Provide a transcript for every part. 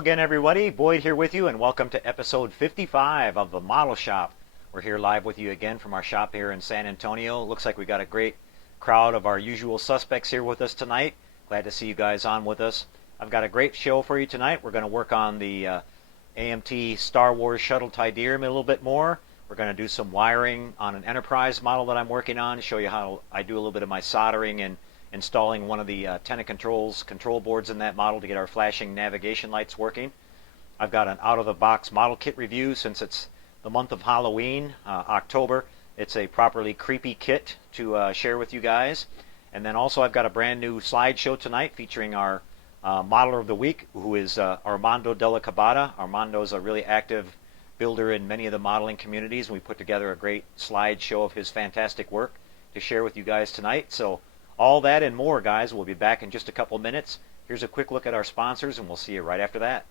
again, everybody. Boyd here with you, and welcome to episode 55 of the Model Shop. We're here live with you again from our shop here in San Antonio. Looks like we got a great crowd of our usual suspects here with us tonight. Glad to see you guys on with us. I've got a great show for you tonight. We're going to work on the AMT Star Wars Shuttle Tydirium a little bit more. We're going to do some wiring on an Enterprise model that I'm working on, show you how I do a little bit of my soldering and installing one of the Tenant Controls control boards in that model to get our flashing navigation lights working. I've got an out-of-the-box model kit review since it's the month of Halloween, October. It's a properly creepy kit to share with you guys. And then also I've got a brand new slideshow tonight featuring our modeler of the week, who is Armando Della Cabada. Armando is a really active builder in many of the modeling communities, and we put together a great slideshow of his fantastic work to share with you guys tonight. So all that and more, guys. We'll be back in just a couple minutes. Here's a quick look at our sponsors, and we'll see you right after that.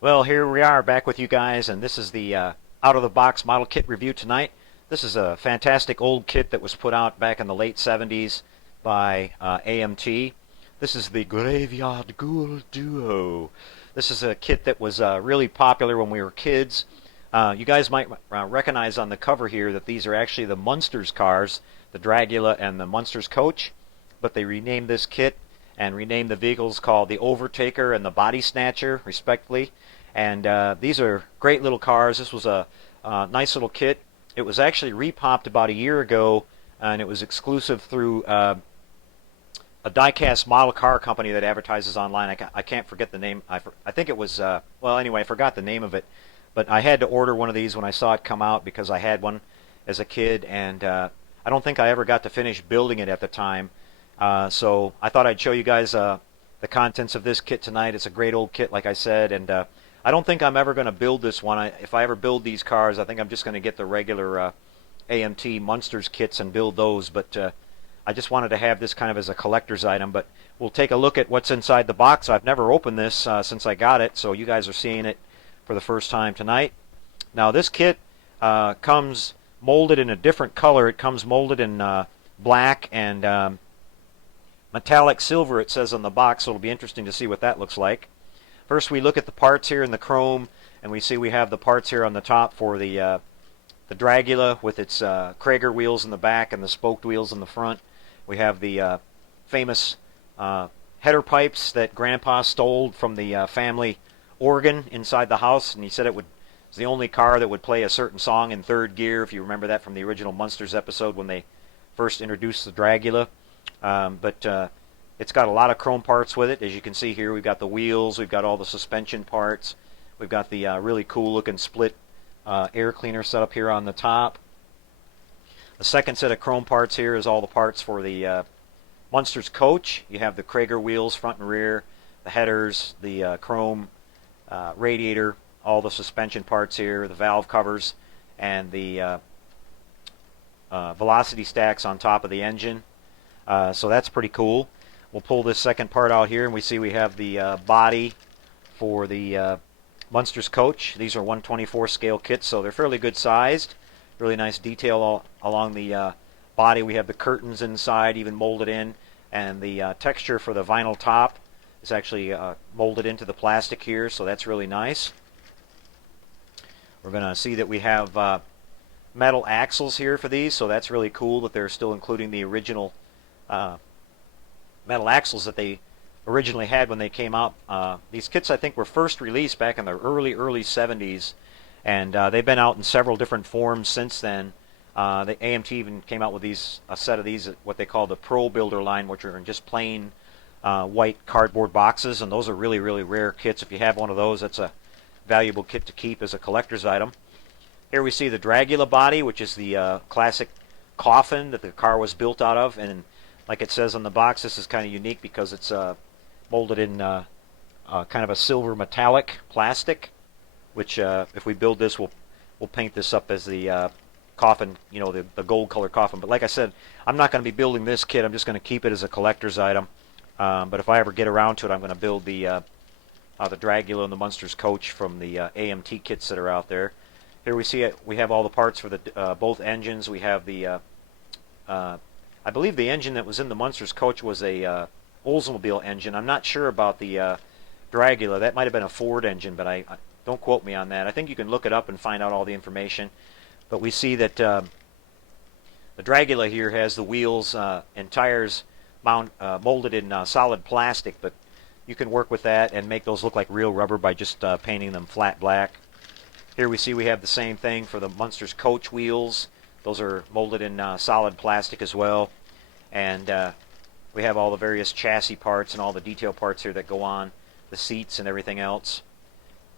Well, here we are back with you guys, and this is the out-of-the-box model kit review tonight. This is a fantastic old kit that was put out back in the late 70s by AMT. This is the Grave Yard Ghoul Duo. This is a kit that was really popular when we were kids. You guys might recognize on the cover here that these are actually the Munsters cars, the Dragula and the Munsters coach, but they renamed this kit and renamed the vehicles called the Overtaker and the Body Snatcher, respectively. And these are great little cars. This was a nice little kit. It was actually repopped about a year ago, and it was exclusive through a die-cast model car company that advertises online. I can't forget the name. I think it was, well, anyway, I forgot the name of it. But I had to order one of these when I saw it come out because I had one as a kid, and I don't think I ever got to finish building it at the time. So I thought I'd show you guys the contents of this kit tonight. It's a great old kit, like I said, and I don't think I'm ever going to build this one. If I ever build these cars, I think I'm just going to get the regular AMT Munsters kits and build those, but I just wanted to have this kind of as a collector's item. But we'll take a look at what's inside the box. I've never opened this since I got it, so you guys are seeing it for the first time tonight. Now this kit comes molded in a different color. It comes molded in black and metallic silver, it says on the box, so it'll be interesting to see what that looks like. First we look at the parts here in the chrome, and we see we have the parts here on the top for the Dragula with its Krager wheels in the back and the spoked wheels in the front. We have the famous header pipes that Grandpa stole from the family organ inside the house, and he said it was the only car that would play a certain song in third gear, if you remember that from the original Munsters episode when they first introduced the Dragula. But it's got a lot of chrome parts with it. As you can see here, we've got the wheels, we've got all the suspension parts, we've got the really cool looking split air cleaner set up here on the top. The second set of chrome parts here is all the parts for the Munsters coach. You have the Krager wheels front and rear, the headers, the chrome radiator, all the suspension parts here, the valve covers, and the velocity stacks on top of the engine. So that's pretty cool. We'll pull this second part out here, and we see we have the body for the Munsters coach. These are 1/24 scale kits, so they're fairly good sized. Really nice detail along the body. We have the curtains inside, even molded in, and the texture for the vinyl top is actually molded into the plastic here, so that's really nice. We're going to see that we have metal axles here for these, so that's really cool that they're still including the original metal axles that they originally had when they came out. These kits, I think, were first released back in the early 70s, And they've been out in several different forms since then. The AMT even came out with a set of these, what they call the Pro Builder line, which are in just plain white cardboard boxes, and those are really, really rare kits. If you have one of those, that's a valuable kit to keep as a collector's item. Here we see the Dragula body, which is the classic coffin that the car was built out of, and like it says on the box, this is kind of unique because it's molded in kind of a silver metallic plastic, which if we build this, we'll paint this up as the coffin, you know, the gold colored coffin. But like I said, I'm not going to be building this kit. I'm just going to keep it as a collector's item. But if I ever get around to it, I'm going to build the Dragula and the Munsters coach from the AMT kits that are out there. Here we see it. We have all the parts for the both engines. We have the I believe the engine that was in the Munsters coach was a Oldsmobile engine. I'm not sure about the Dragula. That might have been a Ford engine, but I don't quote me on that. I think you can look it up and find out all the information. But we see that the Dragula here has the wheels and tires molded in solid plastic, but you can work with that and make those look like real rubber by just painting them flat black. Here we see we have the same thing for the Munsters coach wheels. Those are molded in solid plastic as well. And we have all the various chassis parts and all the detail parts here that go on the seats and everything else.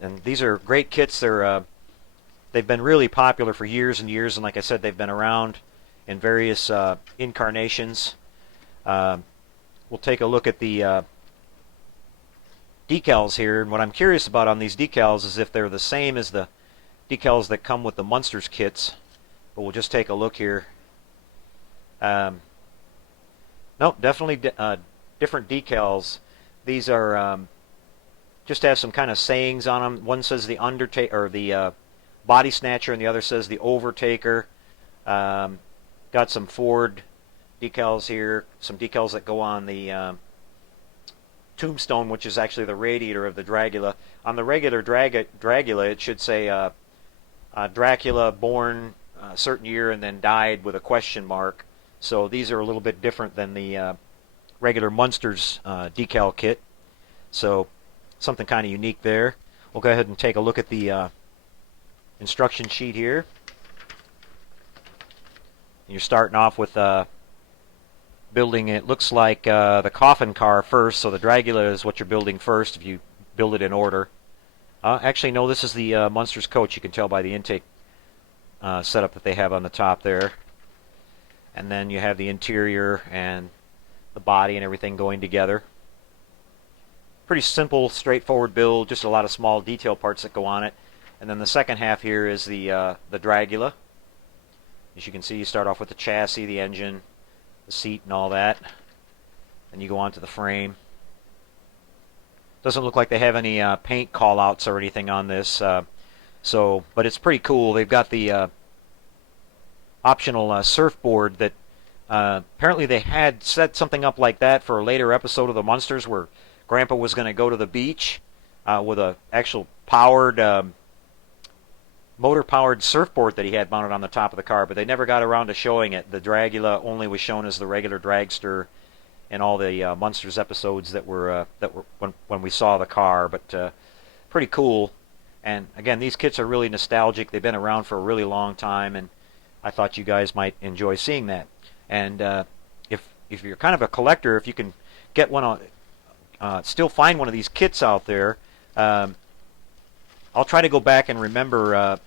And these are great kits. They've been really popular for years and years, and like I said, they've been around in various incarnations. We'll take a look at the decals here, and what I'm curious about on these decals is if they're the same as the decals that come with the Munsters kits. But we'll just take a look here. Nope, definitely different decals. These are just have some kind of sayings on them. One says the Undertaker, or the Body Snatcher, and the other says the Overtaker. Got some Ford decals here, some decals that go on the Tombstone, which is actually the radiator of the Dragula. On the regular Dragula, it should say Dracula born a certain year and then died with a question mark. So these are a little bit different than the regular Munsters decal kit. So something kind of unique there. We'll go ahead and take a look at the instruction sheet here. You're starting off with building, it looks like the coffin car first, so the Dragula is what you're building first if you build it in order. Actually, no, this is the Munsters coach. You can tell by the intake setup that they have on the top there. And then you have the interior and the body and everything going together. Pretty simple, straightforward build, just a lot of small detail parts that go on it. And then the second half here is the Dragula. As you can see, you start off with the chassis, the engine, the seat, and all that. Then you go on to the frame. Doesn't look like they have any paint call-outs or anything on this, but it's pretty cool. They've got the optional surfboard that apparently they had set something up like that for a later episode of the Munsters where Grandpa was going to go to the beach with a actual powered motor-powered surfboard that he had mounted on the top of the car, but they never got around to showing it. The Dragula only was shown as the regular dragster in all the Munsters episodes that were when we saw the car. But pretty cool. And again, these kits are really nostalgic. They've been around for a really long time, and I thought you guys might enjoy seeing that. And if you're kind of a collector, if you can get one on, still find one of these kits out there. I'll try to go back and remember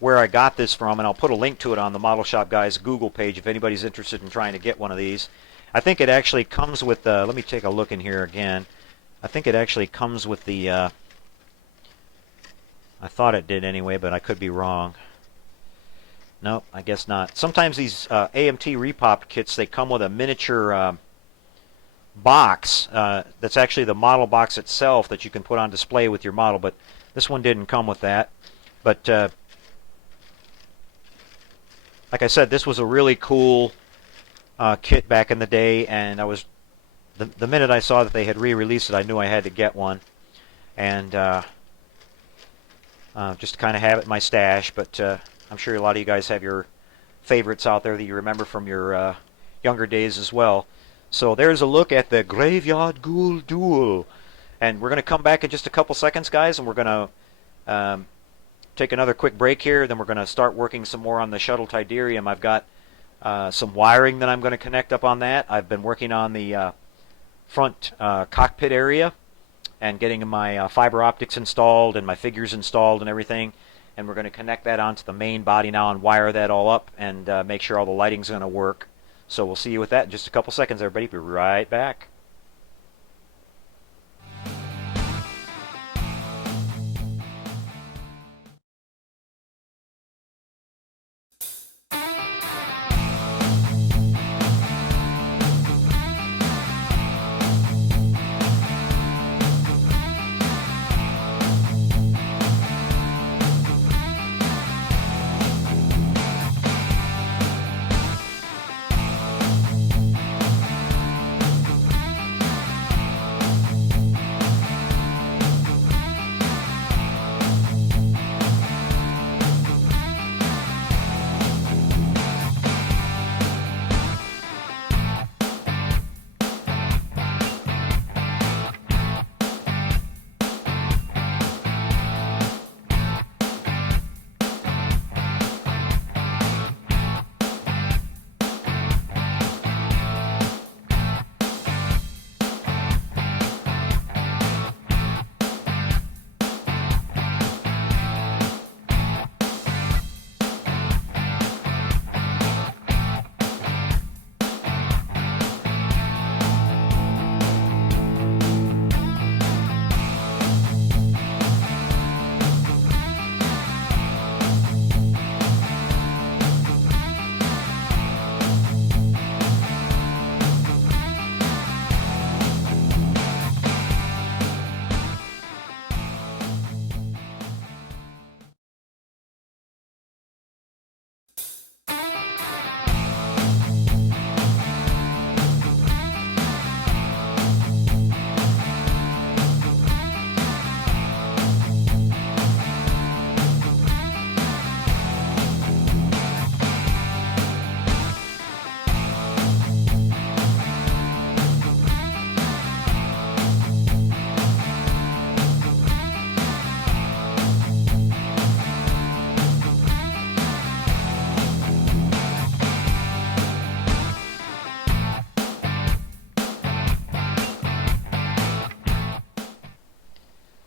where I got this from, and I'll put a link to it on the Model Shop Guys Google page if anybody's interested in trying to get one of these. I think it actually comes with, let me take a look in here again. I think it actually comes with the, I thought it did anyway, but I could be wrong. Nope, I guess not. Sometimes these AMT repop kits, they come with a miniature box that's actually the model box itself that you can put on display with your model, but this one didn't come with that. But like I said, this was a really cool kit back in the day, and I was the minute I saw that they had re-released it, I knew I had to get one, and just to kind of have it in my stash. But I'm sure a lot of you guys have your favorites out there that you remember from your younger days as well. So there's a look at the Grave Yard Ghoul Duo. And we're going to come back in just a couple seconds, guys, and we're going to take another quick break here, then we're going to start working some more on the Shuttle Tydirium. I've got some wiring that I'm going to connect up on that. I've been working on the front cockpit area and getting my fiber optics installed and my figures installed and everything. And we're going to connect that onto the main body now and wire that all up and make sure all the lighting's going to work. So we'll see you with that in just a couple seconds, everybody. Be right back.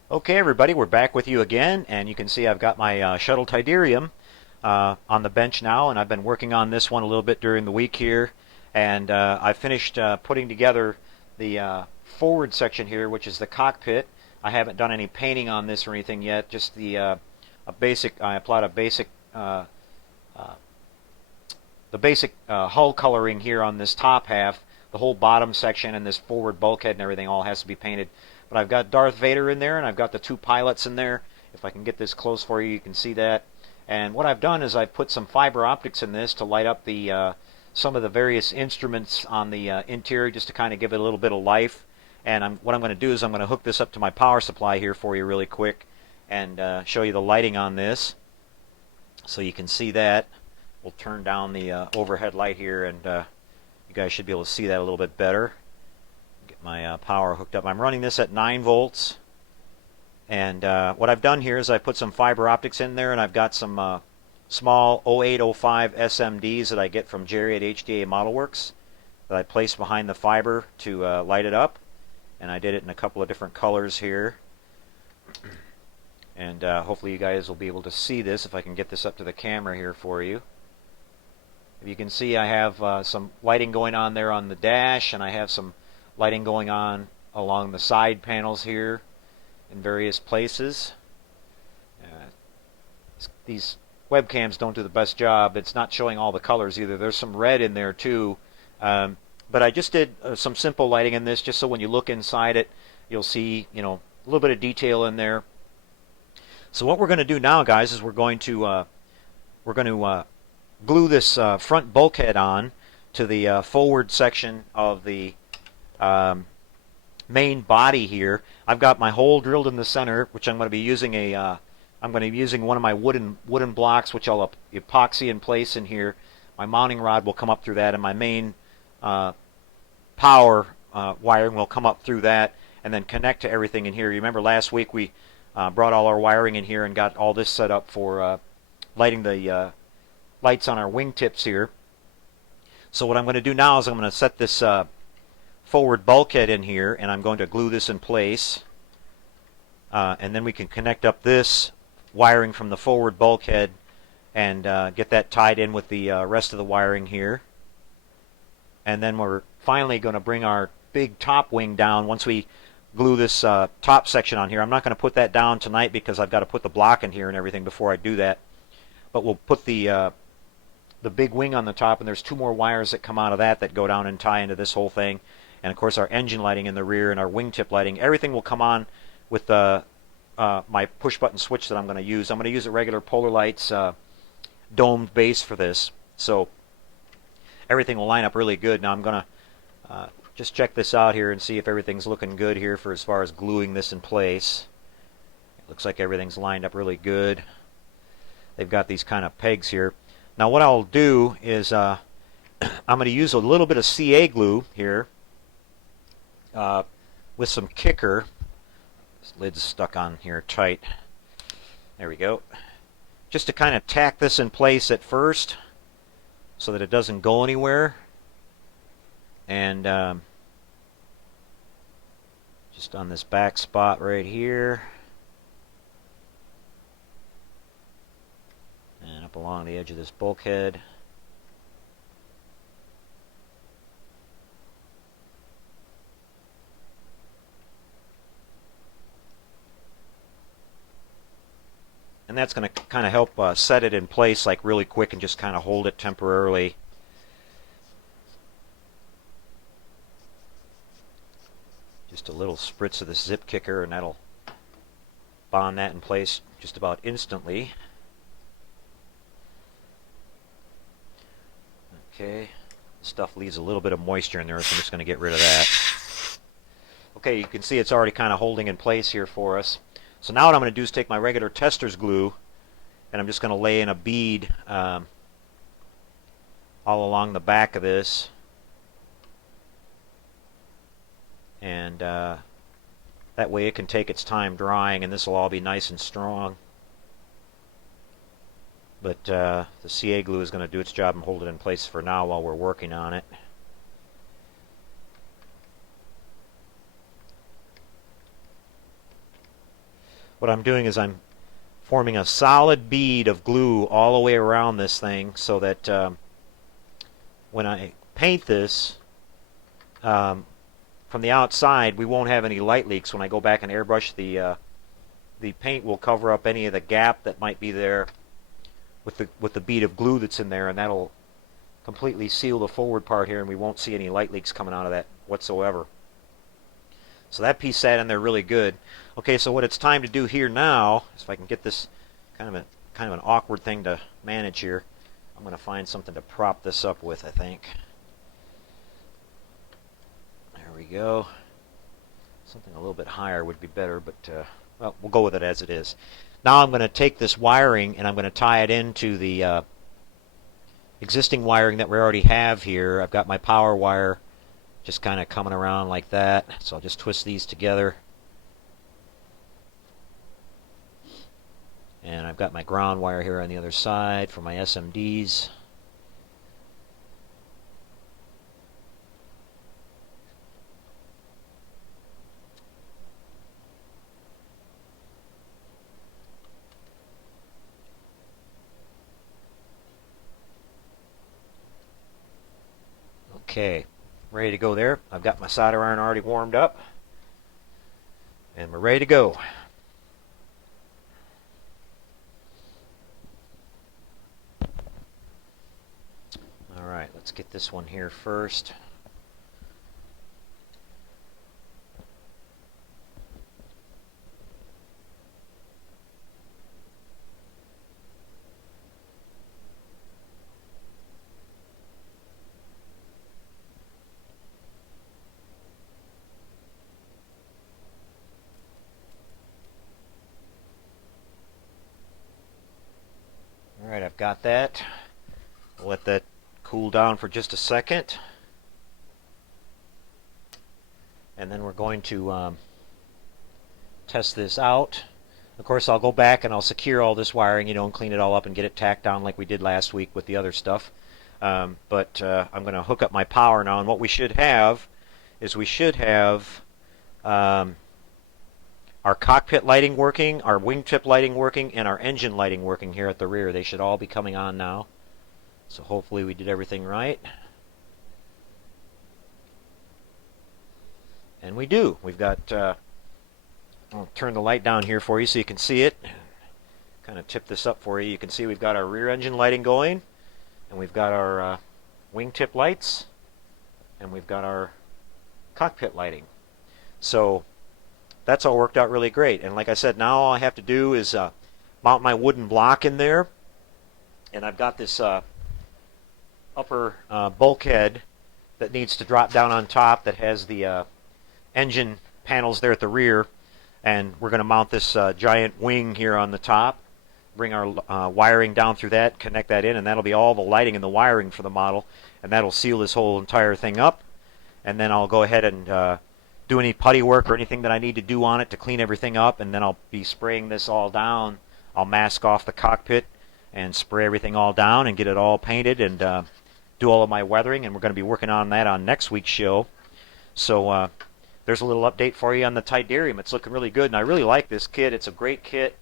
Okay, everybody, we're back with you again, and you can see I've got my Shuttle Tydirium on the bench now, and I've been working on this one a little bit during the week here, and I finished putting together the forward section here, which is the cockpit. I haven't done any painting on this or anything yet, just the I applied a basic hull coloring here on this top half. The whole bottom section and this forward bulkhead and everything all has to be painted. But I've got Darth Vader in there, and I've got the two pilots in there. If I can get this close for you, you can see that. And what I've done is I've put some fiber optics in this to light up the some of the various instruments on the interior, just to kind of give it a little bit of life. And what I'm going to do is I'm going to hook this up to my power supply here for you really quick and show you the lighting on this so you can see that. We'll turn down the overhead light here, and you guys should be able to see that a little bit better. Get my power hooked up. I'm running this at 9 volts, and what I've done here is I put some fiber optics in there, and I've got some small 0805 SMDs that I get from Jerry at HDA Model Works that I placed behind the fiber to light it up, and I did it in a couple of different colors here, and hopefully you guys will be able to see this if I can get this up to the camera here for you. If you can see, I have some lighting going on there on the dash, and I have some lighting going on along the side panels here in various places. These webcams don't do the best job. It's not showing all the colors either. There's some red in there too. But I just did some simple lighting in this, just so when you look inside it, you'll see, a little bit of detail in there. So what we're going to do now, guys, is we're going to glue this front bulkhead on to the forward section of the main body here. I've got my hole drilled in the center, which I'm going to be using one of my wooden blocks, which I'll epoxy in place in here. My mounting rod will come up through that, and my main power wiring will come up through that, and then connect to everything in here. You remember last week we brought all our wiring in here and got all this set up for lighting the lights on our wingtips here. So what I'm going to do now is I'm going to set this forward bulkhead in here, and I'm going to glue this in place. And then we can connect up this wiring from the forward bulkhead and get that tied in with the rest of the wiring here. And then we're finally going to bring our big top wing down once we glue this top section on here. I'm not going to put that down tonight because I've got to put the block in here and everything before I do that. But we'll put the big wing on the top, and there's 2 more wires that come out of that go down and tie into this whole thing. And of course our engine lighting in the rear and our wingtip lighting, everything will come on with my push button switch that I'm going to use. I'm going to use a regular Polar Lights domed base for this, so everything will line up really good. Now I'm going to just check this out here and see if everything's looking good here for as far as gluing this in place. It looks like everything's lined up really good. They've got these kind of pegs here. Now what I'll do is I'm going to use a little bit of CA glue here with some kicker. This lid's stuck on here tight. There we go. Just to kind of tack this in place at first so that it doesn't go anywhere. And just on this back spot right here. And up along the edge of this bulkhead. And that's going to kind of help set it in place like really quick and just kind of hold it temporarily. Just a little spritz of this zip kicker and that'll bond that in place just about instantly. Okay, stuff leaves a little bit of moisture in there, so I'm just going to get rid of that. Okay, you can see it's already kind of holding in place here for us. So now what I'm going to do is take my regular tester's glue, and I'm just going to lay in a bead all along the back of this. And that way it can take its time drying, and this will all be nice and strong. But the CA glue is going to do its job and hold it in place for now while we're working on it. What I'm doing is I'm forming a solid bead of glue all the way around this thing so that when I paint this from the outside, we won't have any light leaks. When I go back and airbrush, the paint will cover up any of the gap that might be there with the bead of glue that's in there, and that'll completely seal the forward part here, and we won't see any light leaks coming out of that whatsoever. So that piece sat in there really good. Okay, so what it's time to do here now, is if I can get this kind of an awkward thing to manage here, I'm going to find something to prop this up with, I think. There we go. Something a little bit higher would be better, but well, we'll go with it as it is. Now I'm going to take this wiring and I'm going to tie it into the existing wiring that we already have here. I've got my power wire just kind of coming around like that, so I'll just twist these together. And I've got my ground wire here on the other side for my SMDs. Okay, ready to go there. I've got my solder iron already warmed up, and we're ready to go. Alright, let's get this one here first. Alright, I've got that. I'll let that cool down for just a second. And then we're going to test this out. Of course, I'll go back and I'll secure all this wiring, and clean it all up and get it tacked down like we did last week with the other stuff. But I'm going to hook up my power now, and what we should have is our cockpit lighting working, our wingtip lighting working, and our engine lighting working here at the rear. They should all be coming on now. So hopefully we did everything right. And we do. We've got, I'll turn the light down here for you so you can see it. Kind of tip this up for you. You can see we've got our rear engine lighting going, and we've got our wingtip lights, and we've got our cockpit lighting. So that's all worked out really great. And like I said, now all I have to do is mount my wooden block in there, and I've got this upper bulkhead that needs to drop down on top that has the engine panels there at the rear, and we're going to mount this giant wing here on the top, bring our wiring down through that, connect that in, and that'll be all the lighting and the wiring for the model, and that'll seal this whole entire thing up. And then I'll go ahead and do any putty work or anything that I need to do on it to clean everything up, and then I'll be spraying this all down. I'll mask off the cockpit and spray everything all down and get it all painted and do all of my weathering, and we're going to be working on that on next week's show. So there's a little update for you on the Tydirium. It's looking really good, and I really like this kit. It's a great kit.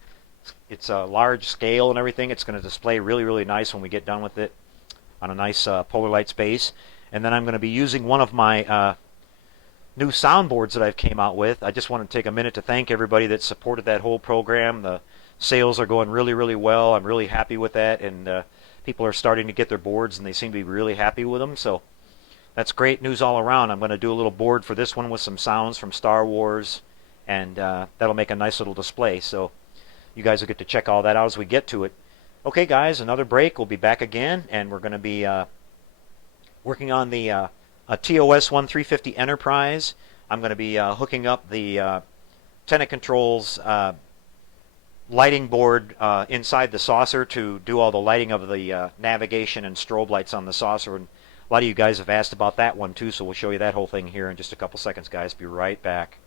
It's a large scale and everything. It's going to display really, really nice when we get done with it on a nice polar light space. And then I'm going to be using one of my new soundboards that I've came out with. I just want to take a minute to thank everybody that supported that whole program. The sales are going really, really well. I'm really happy with that, and people are starting to get their boards, and they seem to be really happy with them. So that's great news all around. I'm going to do a little board for this one with some sounds from Star Wars, and that'll make a nice little display. So you guys will get to check all that out as we get to it. Okay, guys, another break. We'll be back again, and we're going to be working on the TOS 350 Enterprise. I'm going to be hooking up the Tenet Controls lighting board inside the saucer to do all the lighting of the navigation and strobe lights on the saucer. And a lot of you guys have asked about that one too, so we'll show you that whole thing here in just a couple seconds, guys. Be right back.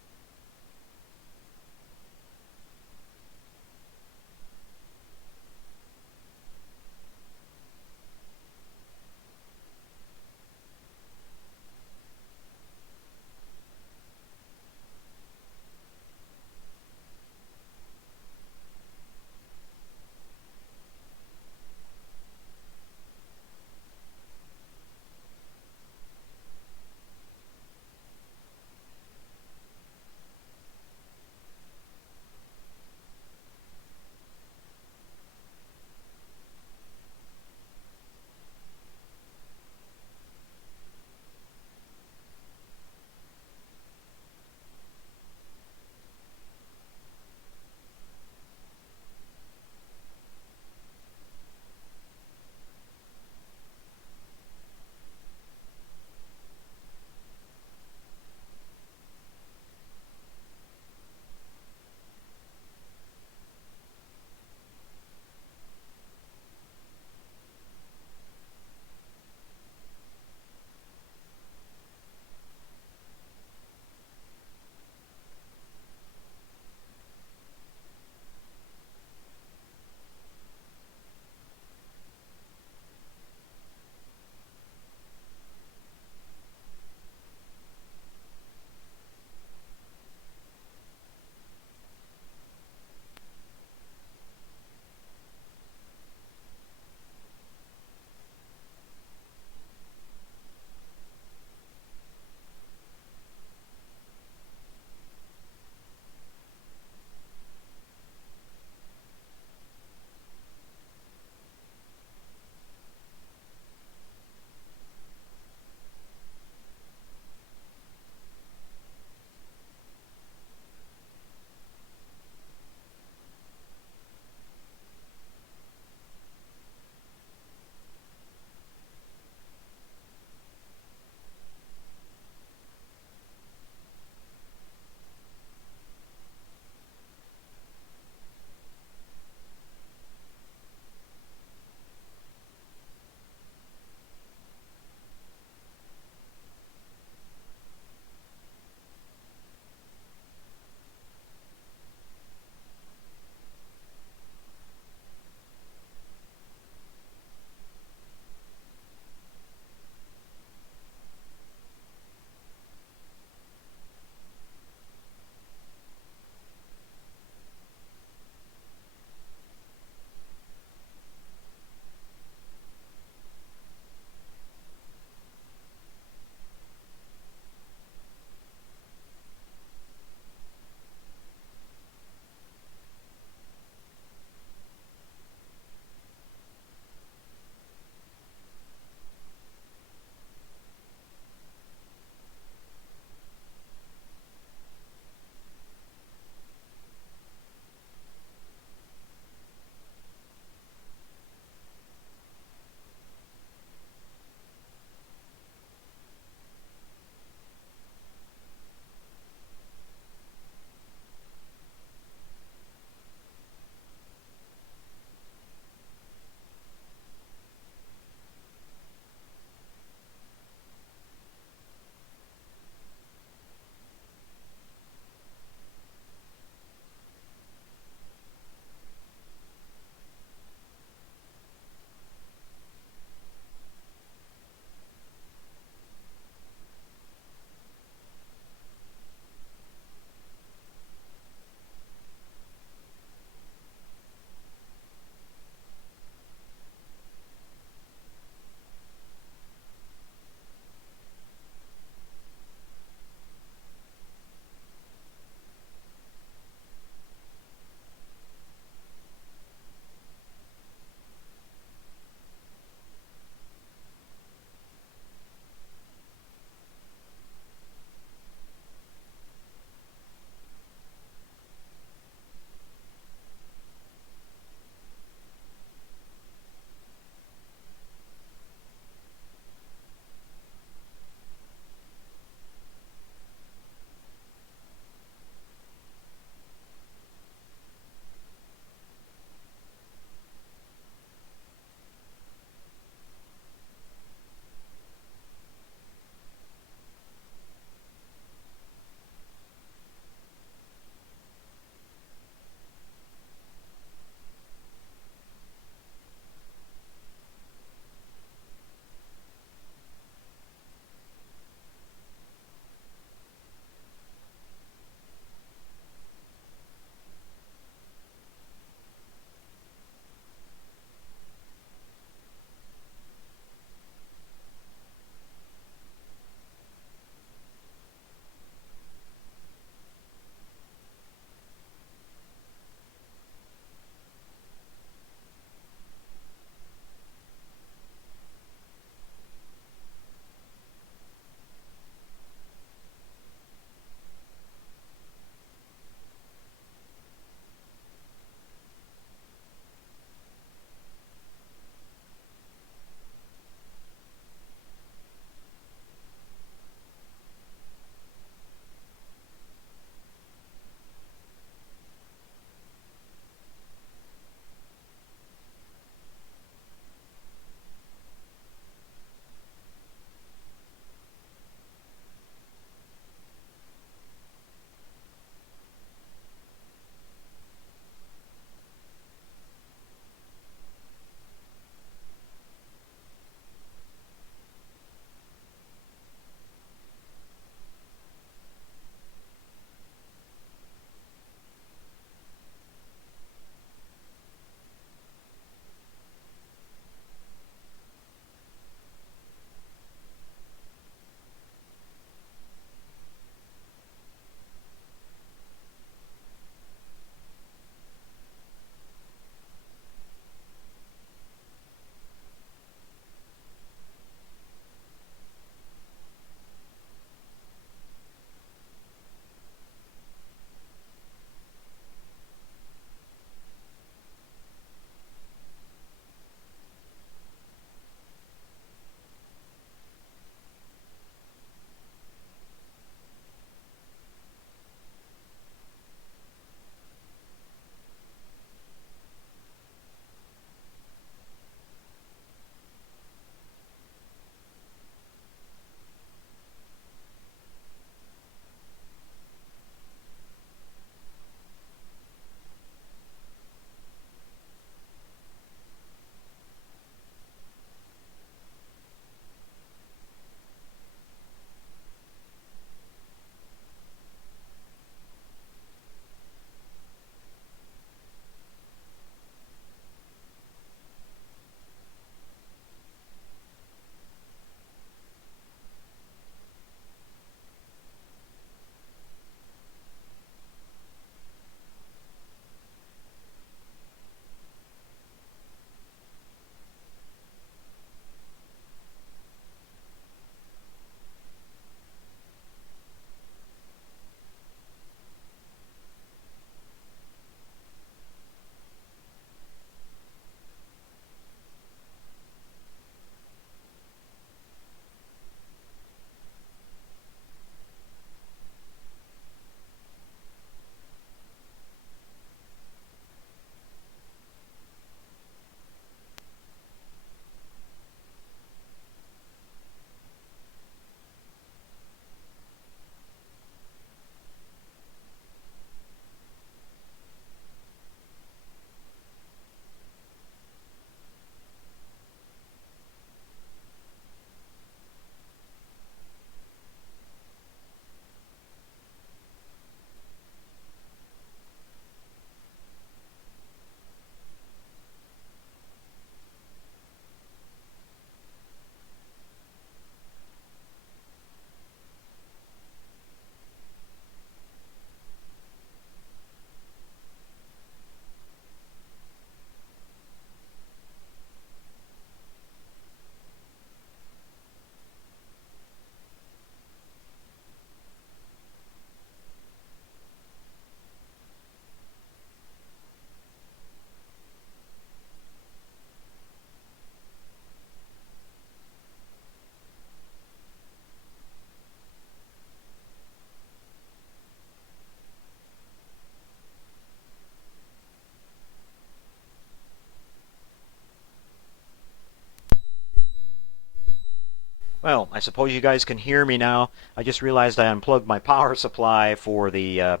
Well, I suppose you guys can hear me now. I just realized I unplugged my power supply for my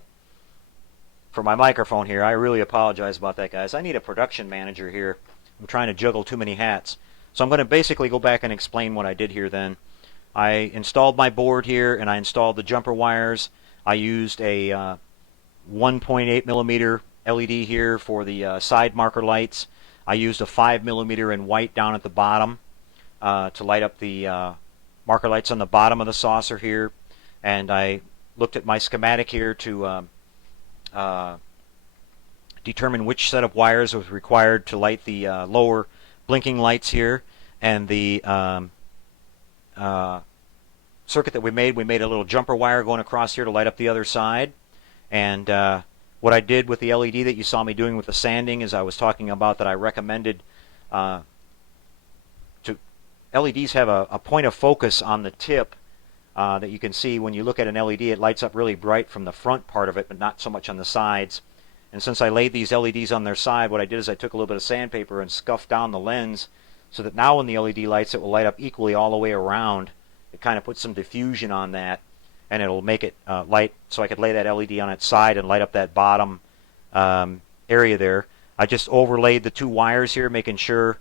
microphone here. I really apologize about that, guys. I need a production manager here. I'm trying to juggle too many hats. So I'm going to basically go back and explain what I did here then. I installed my board here, and I installed the jumper wires. I used a 1.8 millimeter LED here for the side marker lights. I used a 5 millimeter in white down at the bottom to light up the marker lights on the bottom of the saucer here. And I looked at my schematic here to determine which set of wires was required to light the lower blinking lights here. And the circuit that we made a little jumper wire going across here to light up the other side. And what I did with the LED that you saw me doing with the sanding is I was talking about that I recommended LEDs have a point of focus on the tip that you can see when you look at an LED. It lights up really bright from the front part of it, but not so much on the sides. And since I laid these LEDs on their side, what I did is I took a little bit of sandpaper and scuffed down the lens so that now when the LED lights, it will light up equally all the way around. It kind of puts some diffusion on that, and it'll make it light so I could lay that LED on its side and light up that bottom area there. I just overlaid the two wires here, making sure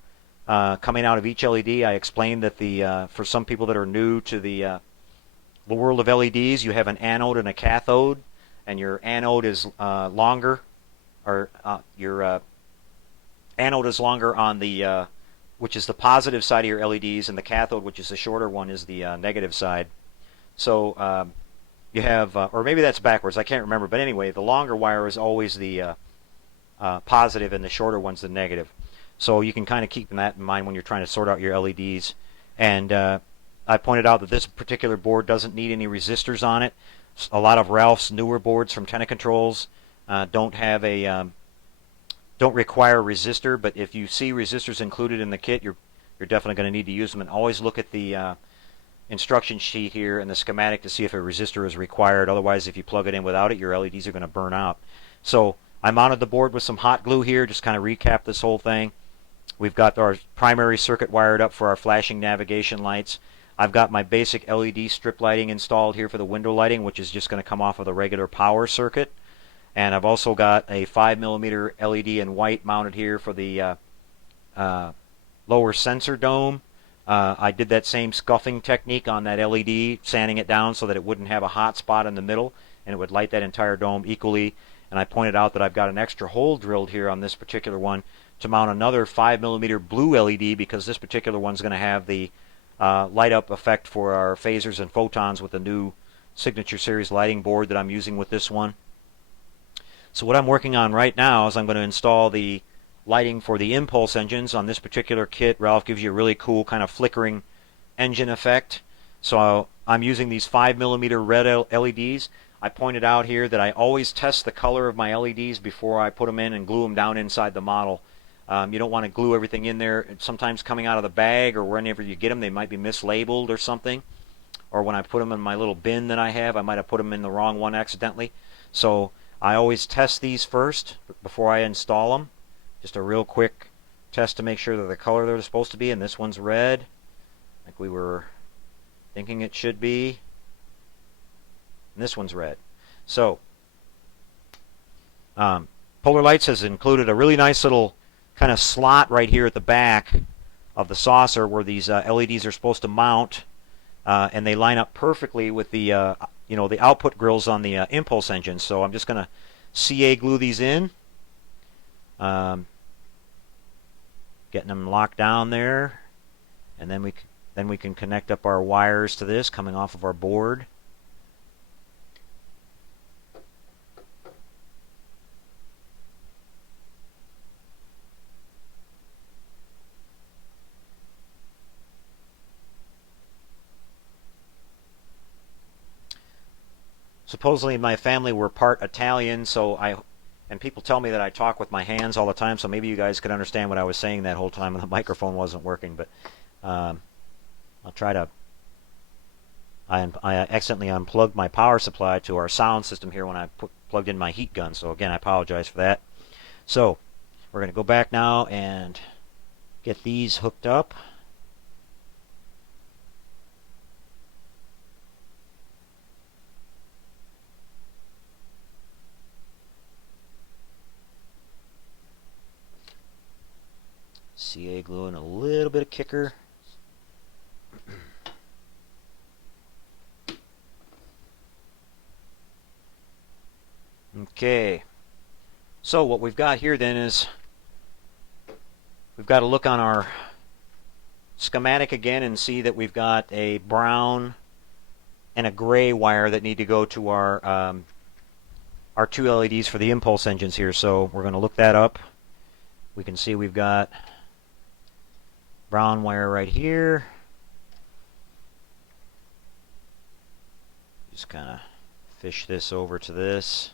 coming out of each LED, I explained that for some people that are new to the world of LEDs, you have an anode and a cathode, and your anode is longer, or your anode is longer on the which is the positive side of your LEDs, and the cathode, which is the shorter one, is the negative side. So you have, or maybe that's backwards, I can't remember, but anyway, the longer wire is always the positive, and the shorter one's the negative. So you can kind of keep that in mind when you're trying to sort out your LEDs. And I pointed out that this particular board doesn't need any resistors on it. A lot of Ralph's newer boards from Tenna Controls don't require a resistor, but if you see resistors included in the kit, you're definitely going to need to use them. And always look at the instruction sheet here and the schematic to see if a resistor is required. Otherwise, if you plug it in without it, your LEDs are going to burn out. So I mounted the board with some hot glue here, just kind of recap this whole thing. We've got our primary circuit wired up for our flashing navigation lights. I've got my basic LED strip lighting installed here for the window lighting, which is just going to come off of the regular power circuit. And I've also got a 5 millimeter LED in white mounted here for the lower sensor dome. I did that same scuffing technique on that LED, sanding it down so that it wouldn't have a hot spot in the middle, and it would light that entire dome equally. And I pointed out that I've got an extra hole drilled here on this particular one to mount another 5 millimeter blue LED, because this particular one's going to have the light up effect for our phasers and photons with the new Signature Series lighting board that I'm using with this one. So what I'm working on right now is I'm going to install the lighting for the impulse engines on this particular kit. Ralph gives you a really cool kind of flickering engine effect. So I'm using these 5 millimeter red LEDs. I pointed out here that I always test the color of my LEDs before I put them in and glue them down inside the model. You don't want to glue everything in there. Sometimes coming out of the bag or whenever you get them, they might be mislabeled or something. Or when I put them in my little bin that I have, I might have put them in the wrong one accidentally. So I always test these first before I install them. Just a real quick test to make sure they're the color they're supposed to be. And this one's red, like we were thinking it should be. And this one's red. So Polar Lights has included a really nice little kind of slot right here at the back of the saucer where these LEDs are supposed to mount, and they line up perfectly with the the output grills on the impulse engine. So I'm just going to CA glue these in, getting them locked down there, and then we can connect up our wires to this coming off of our board. Supposedly my family were part Italian, and people tell me that I talk with my hands all the time, so maybe you guys could understand what I was saying that whole time and the microphone wasn't working. But I'll try to. I accidentally unplugged my power supply to our sound system here when I plugged in my heat gun, so again I apologize for that. So we're going to go back now and get these hooked up. CA glue and a little bit of kicker. Okay, so what we've got here then is we've got to look on our schematic again and see that we've got a brown and a gray wire that need to go to our two LEDs for the impulse engines here. So we're going to look that up. We can see we've got brown wire right here. Just kind of fish this over to this.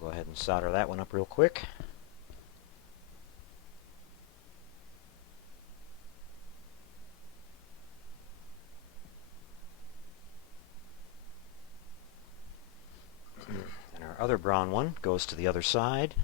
Go ahead and solder that one up real quick. And our other brown one goes to the other side.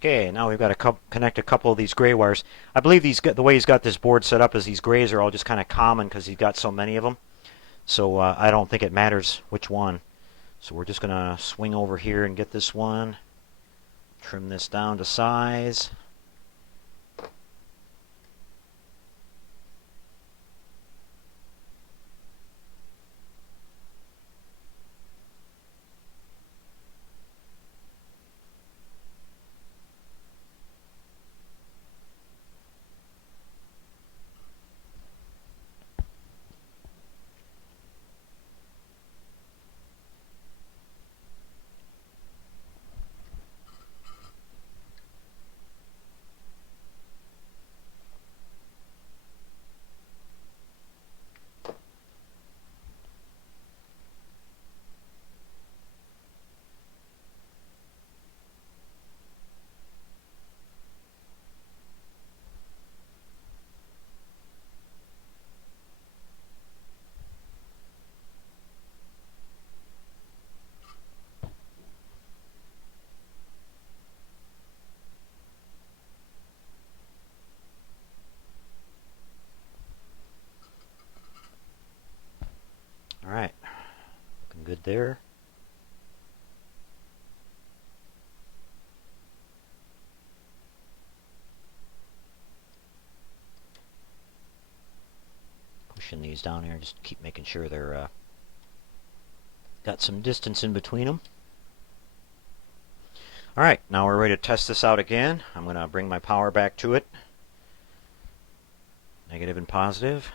Okay, now we've got to connect a couple of these gray wires. I believe the way he's got this board set up is these grays are all just kind of common because he's got so many of them. So I don't think it matters which one. So we're just going to swing over here and get this one. Trim this down to size. All right, looking good there. Pushing these down here, just keep making sure they're got some distance in between them. All right, now we're ready to test this out again. I'm going to bring my power back to it. Negative and positive.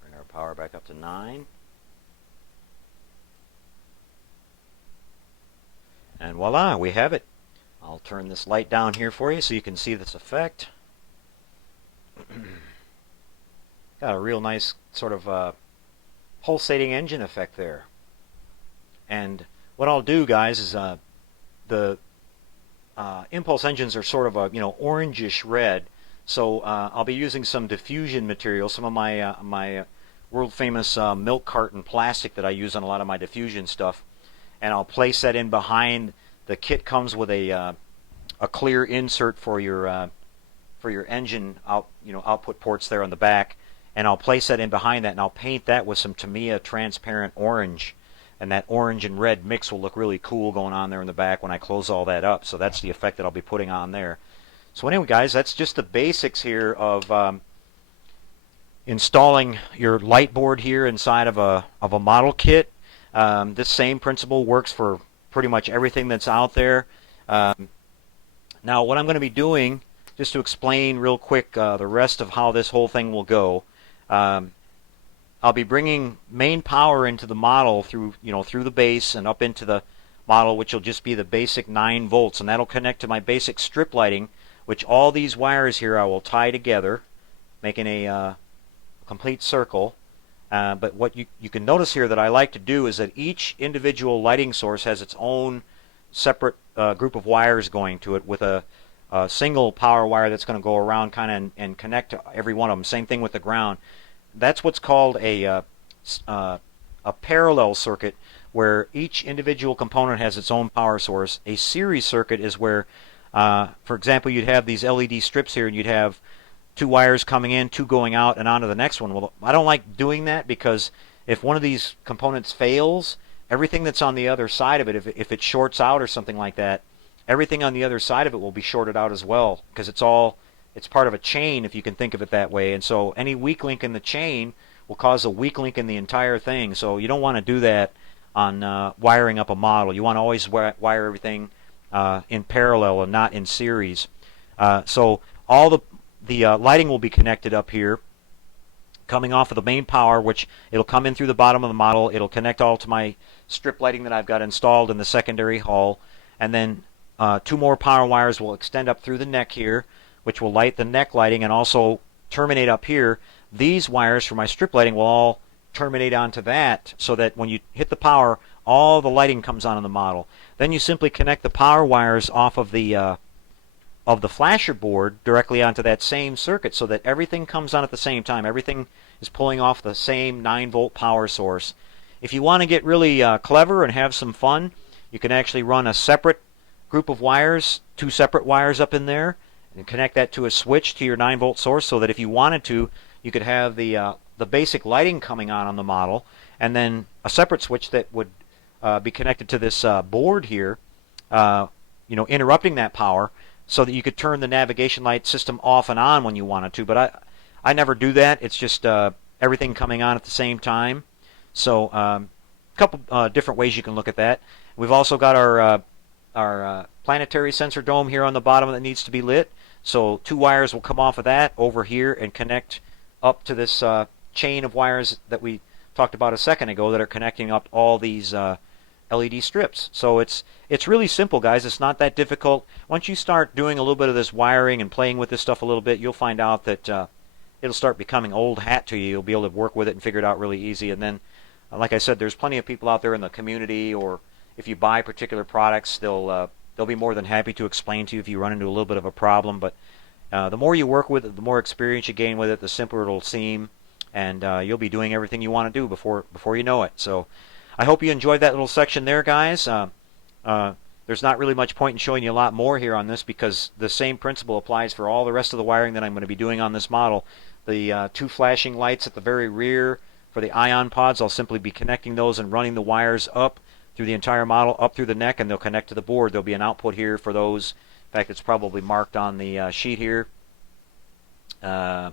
Bring our power back up to 9. And voila, we have it. I'll turn this light down here for you so you can see this effect. Got a real nice sort of pulsating engine effect there. And what I'll do, guys, is the impulse engines are sort of a orangish red, so I'll be using some diffusion material, some of my world famous milk carton plastic that I use on a lot of my diffusion stuff, and I'll place that in behind. The kit comes with a clear insert for your engine output ports there on the back, and I'll place that in behind that, and I'll paint that with some Tamiya transparent orange, and that orange and red mix will look really cool going on there in the back when I close all that up. So that's the effect that I'll be putting on there. So anyway, guys, that's just the basics here of installing your light board here inside of a model kit. This same principle works for pretty much everything that's out there. Now, what I'm going to be doing, just to explain real quick the rest of how this whole thing will go, I'll be bringing main power into the model through the base and up into the model, which will just be the basic 9 volts, and that'll connect to my basic strip lighting, which all these wires here I will tie together, making a complete circle. But what you can notice here that I like to do is that each individual lighting source has its own separate group of wires going to it, with a single power wire that's going to go around kind of and connect to every one of them. Same thing with the ground. That's what's called a parallel circuit, where each individual component has its own power source. A series circuit is where, for example, you'd have these LED strips here, and you'd have 2 wires coming in, 2 going out, and onto the next one. Well, I don't like doing that, because if one of these components fails, everything that's on the other side of it, if it shorts out or something like that, everything on the other side of it will be shorted out as well, because it's part of a chain, if you can think of it that way. And so any weak link in the chain will cause a weak link in the entire thing. So you don't want to do that on wiring up a model. You want to always wire everything in parallel and not in series. So all the lighting will be connected up here, coming off of the main power, which it'll come in through the bottom of the model. It'll connect all to my strip lighting that I've got installed in the secondary hull, and then 2 more power wires will extend up through the neck here, which will light the neck lighting and also terminate up here. These wires for my strip lighting will all terminate onto that, so that when you hit the power, all the lighting comes on in the model. Then you simply connect the power wires off of the flasher board directly onto that same circuit, so that everything comes on at the same time. Everything is pulling off the same 9-volt power source. If you want to get really clever and have some fun, you can actually run a separate group of wires, 2 separate wires up in there, and connect that to a switch to your 9-volt source, so that if you wanted to, you could have the basic lighting coming on the model, and then a separate switch that would be connected to this board here, interrupting that power, so that you could turn the navigation light system off and on when you wanted to. But I never do that. It's just everything coming on at the same time. So a couple different ways you can look at that. We've also got our planetary sensor dome here on the bottom that needs to be lit. So 2 wires will come off of that over here and connect up to this chain of wires that we talked about a second ago that are connecting up all these LED strips. So it's really simple, guys. It's not that difficult. Once you start doing a little bit of this wiring and playing with this stuff a little bit, you'll find out that it'll start becoming old hat to you. You'll be able to work with it and figure it out really easy. And then, like I said, there's plenty of people out there in the community, or if you buy particular products, they'll be more than happy to explain to you if you run into a little bit of a problem. But the more you work with it, the more experience you gain with it, the simpler it'll seem, and you'll be doing everything you want to do before you know it. So I hope you enjoyed that little section there, guys. There's not really much point in showing you a lot more here on this, because the same principle applies for all the rest of the wiring that I'm going to be doing on this model. The 2 flashing lights at the very rear for the ion pods, I'll simply be connecting those and running the wires up through the entire model, up through the neck, and they'll connect to the board. There'll be an output here for those. In fact, it's probably marked on the sheet here. Yeah,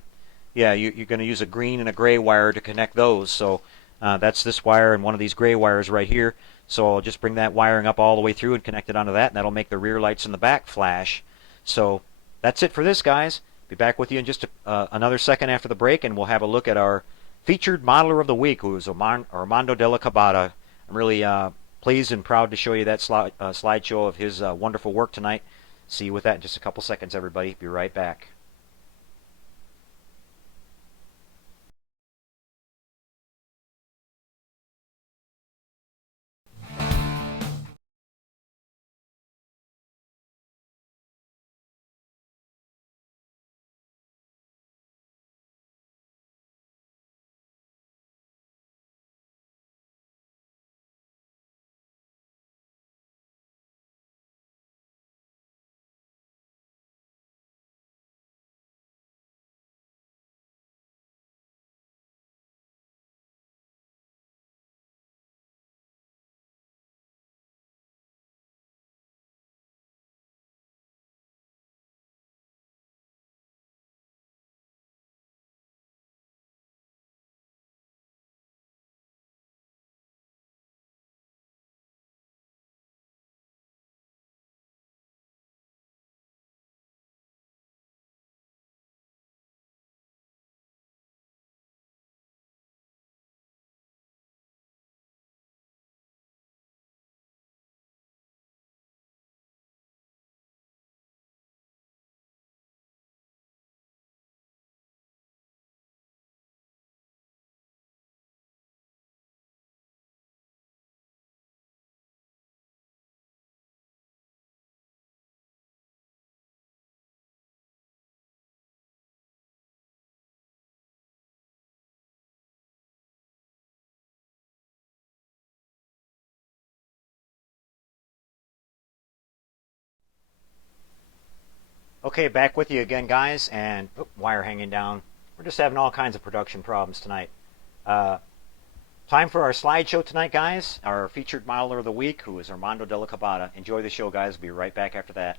you're going to use a green and a gray wire to connect those. So that's this wire and one of these gray wires right here. So I'll just bring that wiring up all the way through and connect it onto that, and that'll make the rear lights in the back flash. So that's it for this, guys. Be back with you in just another second after the break, and we'll have a look at our featured modeler of the week, who is Armando Della Cabada. I'm really pleased and proud to show you that slideshow of his wonderful work tonight. See you with that in just a couple seconds, everybody. Be right back. Okay, back with you again, guys, and wire hanging down. We're just having all kinds of production problems tonight. Uh, Time for our slideshow tonight, guys. Our featured modeler of the week, who is Armando Della Cabada. Enjoy the show, guys. We'll be right back after that.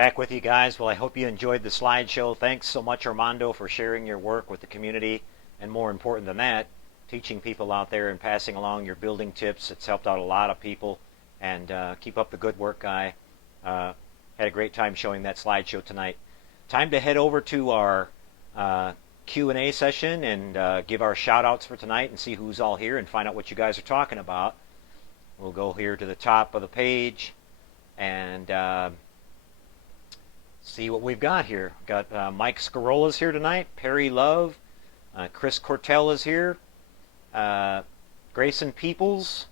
Back with you guys. Well, I hope you enjoyed the slideshow. Thanks so much, Armando, for sharing your work with the community, and more important than that, teaching people out there and passing along your building tips. It's helped out a lot of people, and keep up the good work, guy. Had a great time showing that slideshow tonight. Time to head over to our Q&A session and give our shout-outs for tonight and see who's all here and find out what you guys are talking about. We'll go here to the top of the page and see what we've got here. We've got Mike Scarola's here tonight. Perry Love. Chris Cortell is here. Grayson Peoples.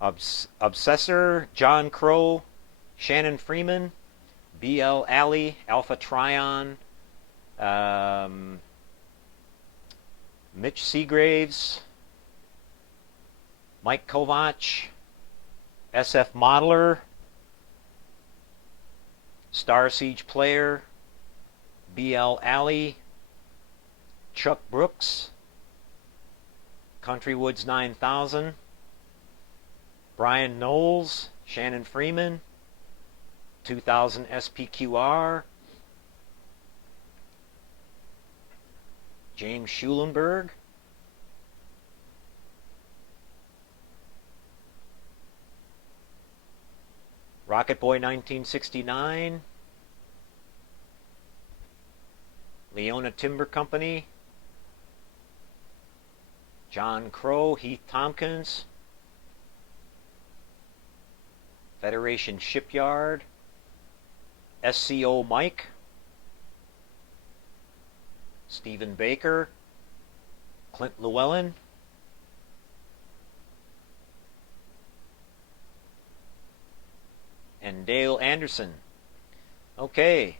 Obsessor. John Crow. Shannon Freeman. BL Alley. Alpha Trion. Mitch Seagraves. Mike Kovach. SF Modeler. Star Siege Player, BL Alley, Chuck Brooks, Countrywoods 9000, Brian Knowles, Shannon Freeman, 2000 SPQR, James Schulenberg, Rocket Boy 1969, Leona Timber Company, John Crow, Heath Tompkins, Federation Shipyard, SCO Mike, Stephen Baker, Clint Llewellyn, and Dale Anderson. Okay.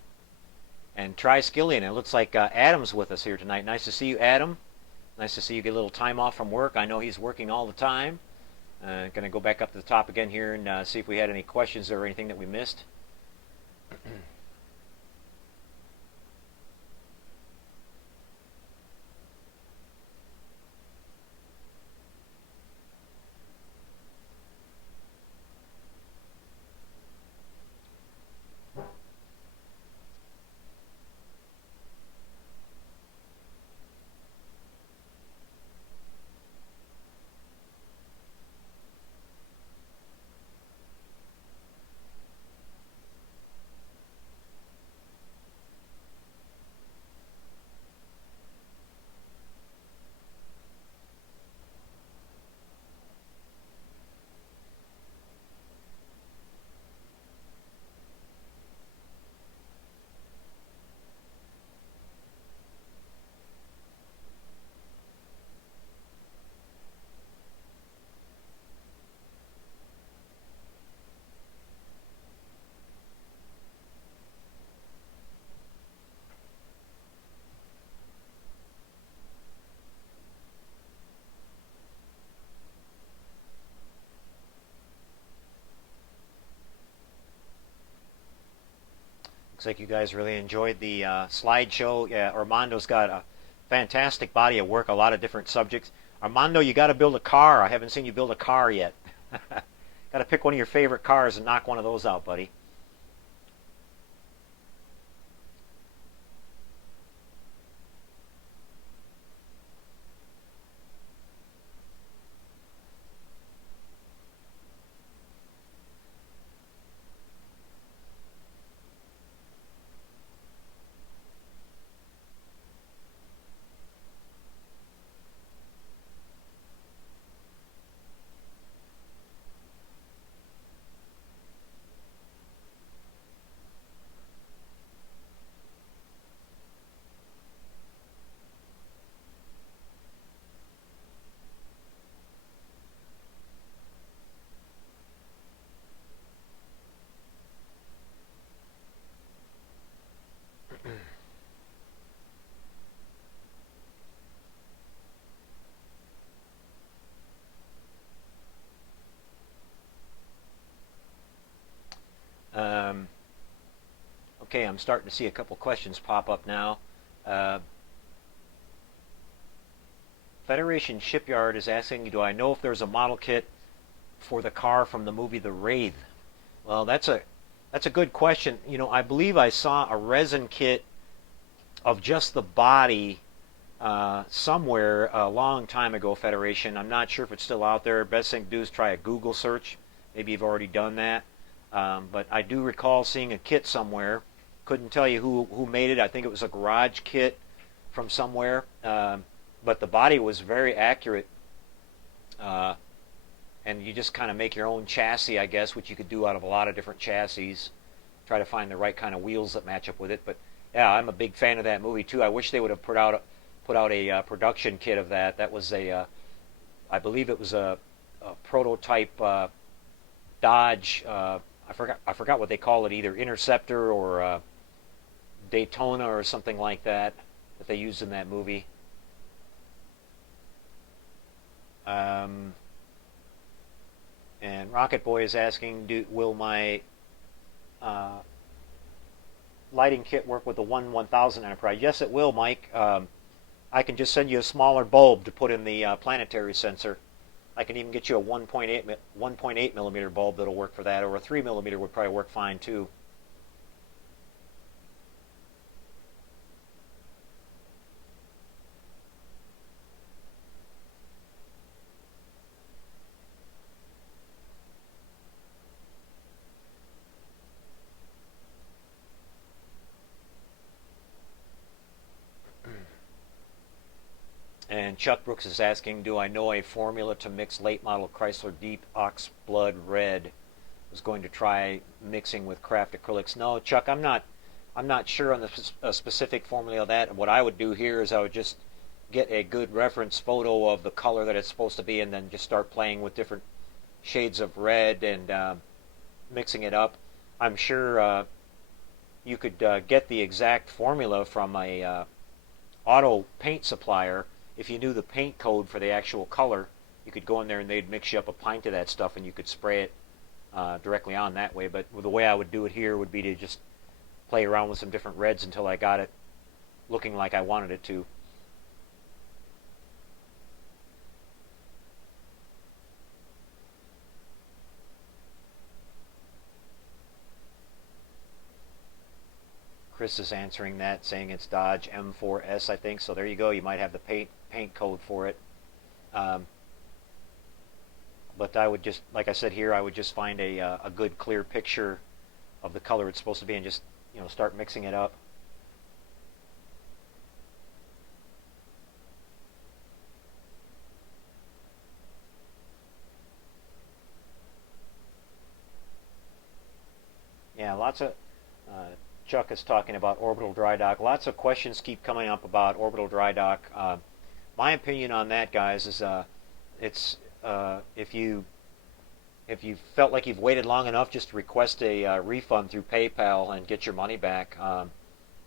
And Tri Skillian. It looks like Adam's with us here tonight. Nice to see you, Adam. Nice to see you get a little time off from work. I know he's working all the time. Going to go back up to the top again here and see if we had any questions or anything that we missed. Looks like you guys really enjoyed the slideshow. Yeah, Armando's got a fantastic body of work, a lot of different subjects. Armando, you got to build a car. I haven't seen you build a car yet. Got to pick one of your favorite cars and knock one of those out, buddy. Okay, I'm starting to see a couple questions pop up now. Federation Shipyard is asking, do I know if there's a model kit for the car from the movie The Wraith? Well, that's a That's a good question. You know, I believe I saw a resin kit of just the body somewhere a long time ago, Federation. I'm not sure if it's still out there. Best thing to do is try a Google search. Maybe you've already done that. But I do recall seeing a kit somewhere. Couldn't tell you who made it. I think it was a garage kit from somewhere. But the body was very accurate. Uh, and you just kind of make your own chassis, I guess, which you could do out of a lot of different chassis. Try to find the right kind of wheels that match up with it. But yeah, I'm a big fan of that movie too. I wish they would have put out a production kit of that. That was I believe it was a prototype Dodge. I forgot what they call it, either Interceptor or Daytona or something like that that they used in that movie. Um, and Rocket Boy is asking, will my uh, lighting kit work with the 1000 Enterprise? Yes, it will, Mike. I can just send you a smaller bulb to put in the planetary sensor. I can even get you a 1.8 millimeter bulb that'll work for that, or a 3 millimeter would probably work fine too. And Chuck Brooks is asking, do I know a formula to mix late model Chrysler Deep Ox Blood Red? Was going to try mixing with craft acrylics. No, Chuck, I'm not sure on the specific formula of that. What I would do here is I would just get a good reference photo of the color that it's supposed to be, and then just start playing with different shades of red and mixing it up. I'm sure you could get the exact formula from a auto paint supplier. If you knew the paint code for the actual color, you could go in there and they'd mix you up a pint of that stuff and you could spray it directly on that way. But the way I would do it here would be to just play around with some different reds until I got it looking like I wanted it to. Chris is answering that, saying it's Dodge M4S, I think. So there you go. You might have the paint code for it. Um, but I would just, like I said here, I would just find a good clear picture of the color it's supposed to be and just start mixing it up. Yeah, lots of uh, Chuck is talking about orbital dry dock. Lots of questions keep coming up about orbital dry dock. My opinion on that, guys, is it's if you felt like you've waited long enough, just request a refund through PayPal and get your money back.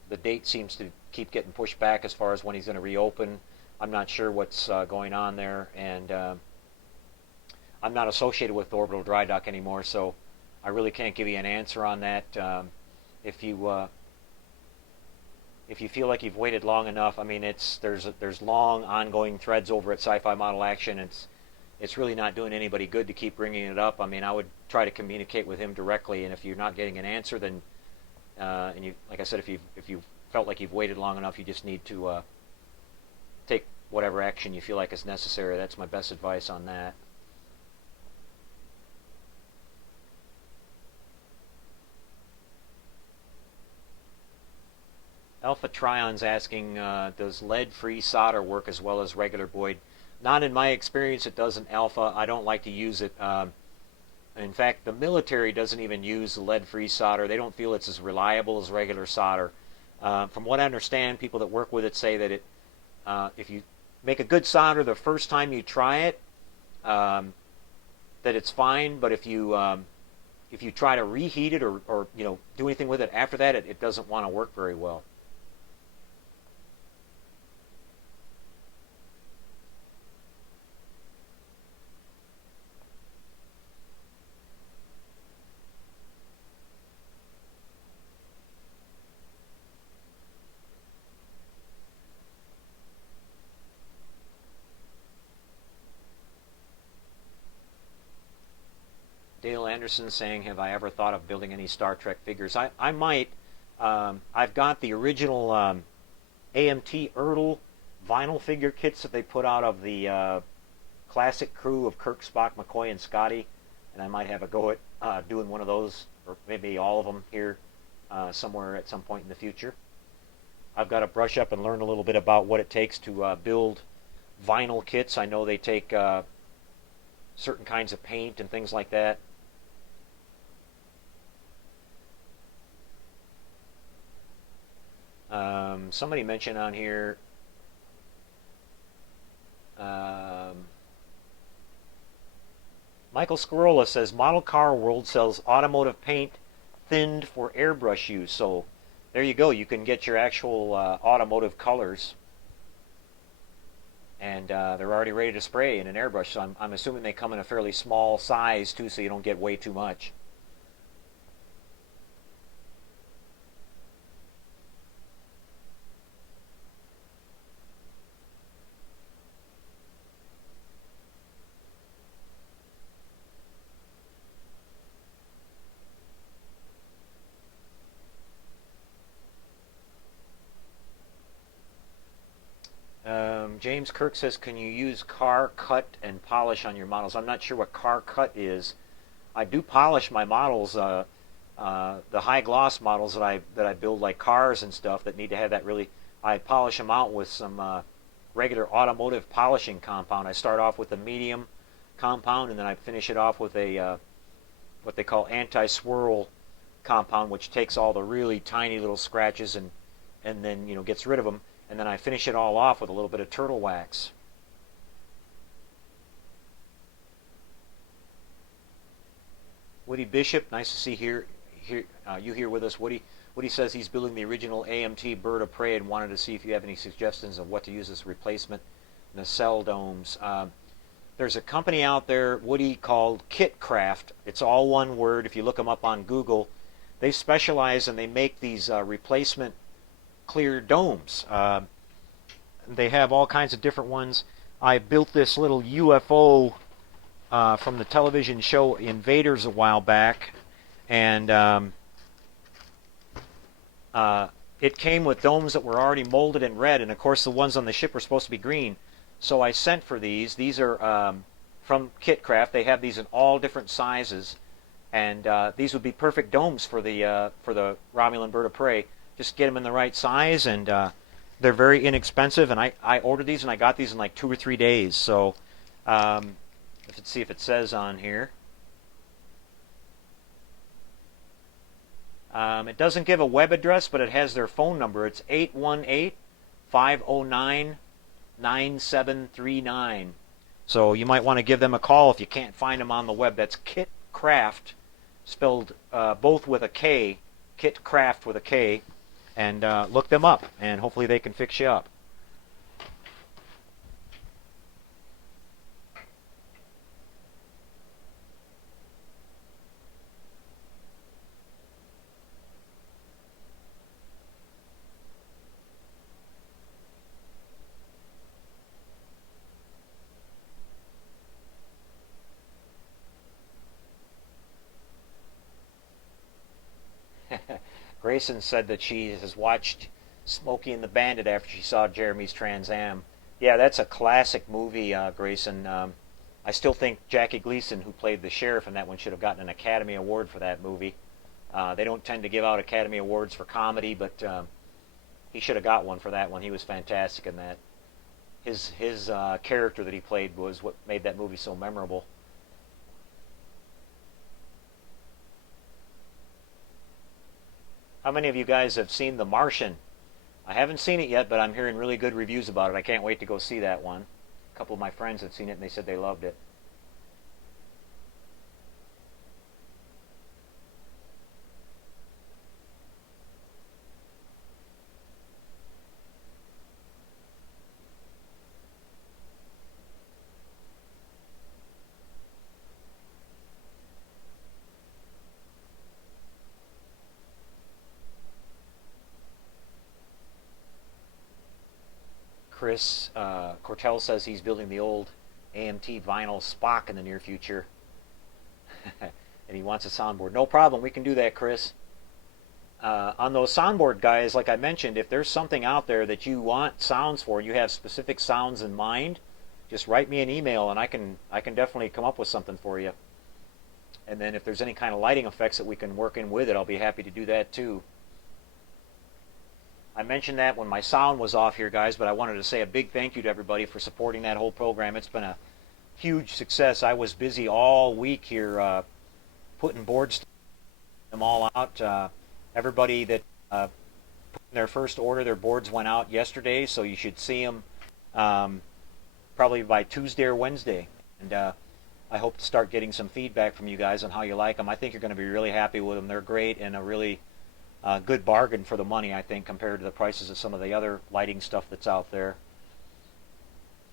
The date seems to keep getting pushed back as far as when he's going to reopen. I'm not sure what's going on there, and I'm not associated with orbital dry dock anymore, so I really can't give you an answer on that. If you if you feel like you've waited long enough, I mean, there's long ongoing threads over at Sci-Fi Model Action. It's really not doing anybody good to keep bringing it up. I mean, I would try to communicate with him directly, and if you're not getting an answer, then and you, like I said, if you felt like you've waited long enough, you just need to take whatever action you feel like is necessary. That's my best advice on that. Alpha Trion's asking, does lead-free solder work as well as regular Boyd? Not in my experience, it doesn't, Alpha. I don't like to use it. In fact, the military doesn't even use lead-free solder. They don't feel it's as reliable as regular solder. From what I understand, people that work with it say that if you make a good solder the first time you try it, um, that it's fine. But if you try to reheat it or do anything with it after that, it doesn't want to work very well. Dale Anderson saying, have I ever thought of building any Star Trek figures? I might. I've got the original AMT ERTL vinyl figure kits that they put out of the classic crew of Kirk, Spock, McCoy, and Scotty, and I might have a go at doing one of those, or maybe all of them here somewhere at some point in the future. I've got to brush up and learn a little bit about what it takes to build vinyl kits. I know they take certain kinds of paint and things like that. Somebody mentioned on here Michael Scarola says Model Car World sells automotive paint thinned for airbrush use. So there you go. You can get your actual automotive colors, and they're already ready to spray in an airbrush. So I'm assuming they come in a fairly small size too, so you don't get way too much. James Kirk says, can you use car cut and polish on your models? I'm not sure what car cut is. I do polish my models, the high gloss models that I build, like cars and stuff that need to have that really. I polish them out with some regular automotive polishing compound. I start off with a medium compound, and then I finish it off with a what they call anti-swirl compound, which takes all the really tiny little scratches and then gets rid of them. And then I finish it all off with a little bit of turtle wax. Woody Bishop, nice to see you here with us, Woody. Woody says he's building the original AMT Bird of Prey and wanted to see if you have any suggestions of what to use as replacement nacelle domes. There's a company out there, Woody, called Kitcraft. It's all one word. If you look them up on Google, they specialize and they make these replacement clear domes. They have all kinds of different ones. I built this little UFO from the television show Invaders a while back, and it came with domes that were already molded in red, and of course the ones on the ship were supposed to be green. So I sent for these. These are from Kitcraft. They have these in all different sizes, and these would be perfect domes for the Romulan Bird of Prey. Just get them in the right size, and they're very inexpensive. And I ordered these, and I got these in like 2 or 3 days. So let's see if it says on here. It doesn't give a web address, but it has their phone number. It's 818-509-9739. So you might want to give them a call if you can't find them on the web. That's Kitcraft, spelled both with a K, Kitcraft with a K. And look them up, and hopefully they can fix you up. Grayson said that she has watched Smokey and the Bandit after she saw Jeremy's Trans Am. Yeah, that's a classic movie, Grayson. I still think Jackie Gleason, who played the sheriff in that one, should have gotten an Academy Award for that movie. They don't tend to give out Academy Awards for comedy, but he should have got one for that one. He was fantastic in that. His character that he played was what made that movie so memorable. How many of you guys have seen The Martian? I haven't seen it yet, but I'm hearing really good reviews about it. I can't wait to go see that one. A couple of my friends have seen it, and they said they loved it. Chris Cortell says he's building the old AMT vinyl Spock in the near future. And he wants a soundboard. No problem, we can do that, Chris. On those soundboard guys, like I mentioned, if there's something out there that you want sounds for, and you have specific sounds in mind, just write me an email, and I can definitely come up with something for you. And then if there's any kind of lighting effects that we can work in with it, I'll be happy to do that too. I mentioned that when my sound was off here, guys, but I wanted to say a big thank you to everybody for supporting that whole program. It's been a huge success. I was busy all week here putting boards them all out. Everybody that put in their first order, their boards went out yesterday, so you should see them probably by Tuesday or Wednesday. And I hope to start getting some feedback from you guys on how you like them. I think you're going to be really happy with them. They're great and a really good bargain for the money, I think, compared to the prices of some of the other lighting stuff that's out there.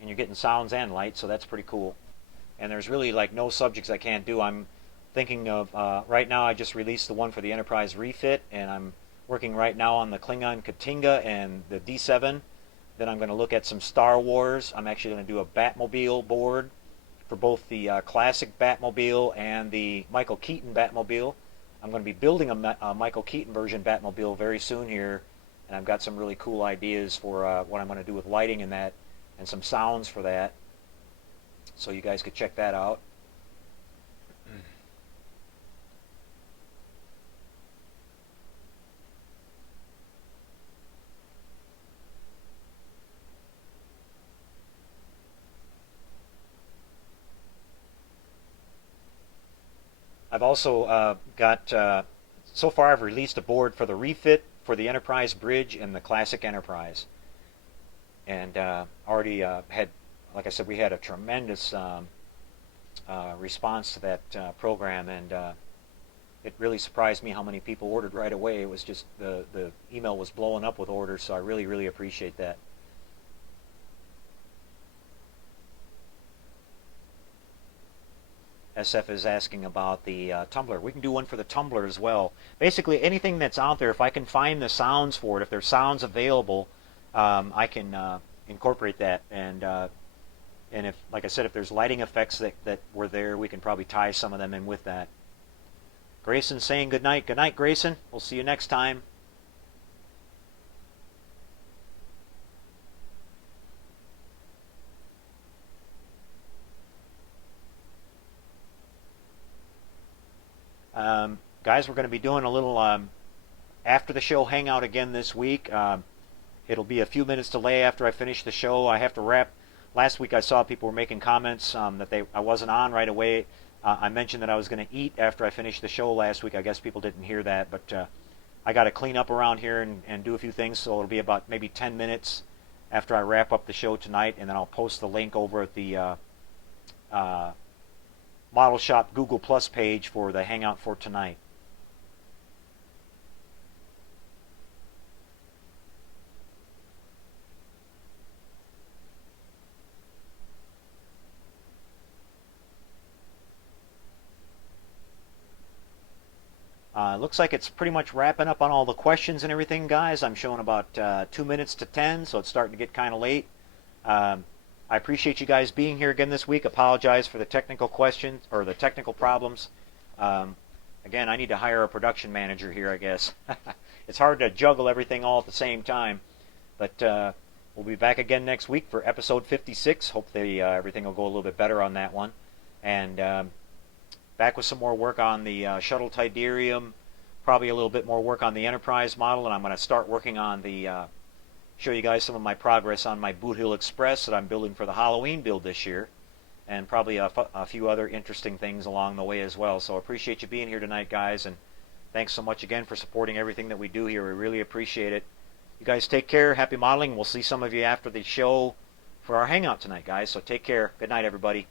And you're getting sounds and light, so that's pretty cool. And there's really like no subjects I can't do. I'm thinking of, right now I just released the one for the Enterprise refit, and I'm working right now on the Klingon Katinga and the D7. Then I'm going to look at some Star Wars. I'm actually going to do a Batmobile board for both the classic Batmobile and the Michael Keaton Batmobile. I'm going to be building a Michael Keaton version Batmobile very soon here, and I've got some really cool ideas for what I'm going to do with lighting in that and some sounds for that, so you guys could check that out. I've also got, so far I've released a board for the refit for the Enterprise Bridge and the Classic Enterprise. And already had, like I said, we had a tremendous response to that program, and it really surprised me how many people ordered right away. It was just, the email was blowing up with orders, so I really, really appreciate that. SF is asking about the tumbler. We can do one for the tumbler as well. Basically, anything that's out there, if I can find the sounds for it, if there's sounds available, I can incorporate that. And if, like I said, if there's lighting effects that were there, we can probably tie some of them in with that. Grayson saying good night. Good night, Grayson. We'll see you next time. Guys, we're going to be doing a little after the show hangout again this week. It'll be a few minutes delay after I finish the show. I have to wrap. Last week I saw people were making comments that I wasn't on right away. I mentioned that I was going to eat after I finished the show last week. I guess people didn't hear that, but I got to clean up around here and do a few things, so it'll be about maybe 10 minutes after I wrap up the show tonight, and then I'll post the link over at the Model Shop Google Plus page for the hangout for tonight. Looks like it's pretty much wrapping up on all the questions and everything, guys. I'm showing about 2 minutes to 10, so it's starting to get kind of late. I appreciate you guys being here again this week. Apologize for the technical questions or the technical problems. Again, I need to hire a production manager here, I guess. It's hard to juggle everything all at the same time. But we'll be back again next week for episode 56. Hopefully everything will go a little bit better on that one. And back with some more work on the Shuttle Tydirium, probably a little bit more work on the Enterprise model, and I'm going to start working on the, show you guys some of my progress on my Boot Hill Express that I'm building for the Halloween build this year, and probably a few other interesting things along the way as well. So I appreciate you being here tonight, guys, and thanks so much again for supporting everything that we do here. We really appreciate it. You guys take care. Happy modeling. We'll see some of you after the show for our hangout tonight, guys. So take care. Good night, everybody.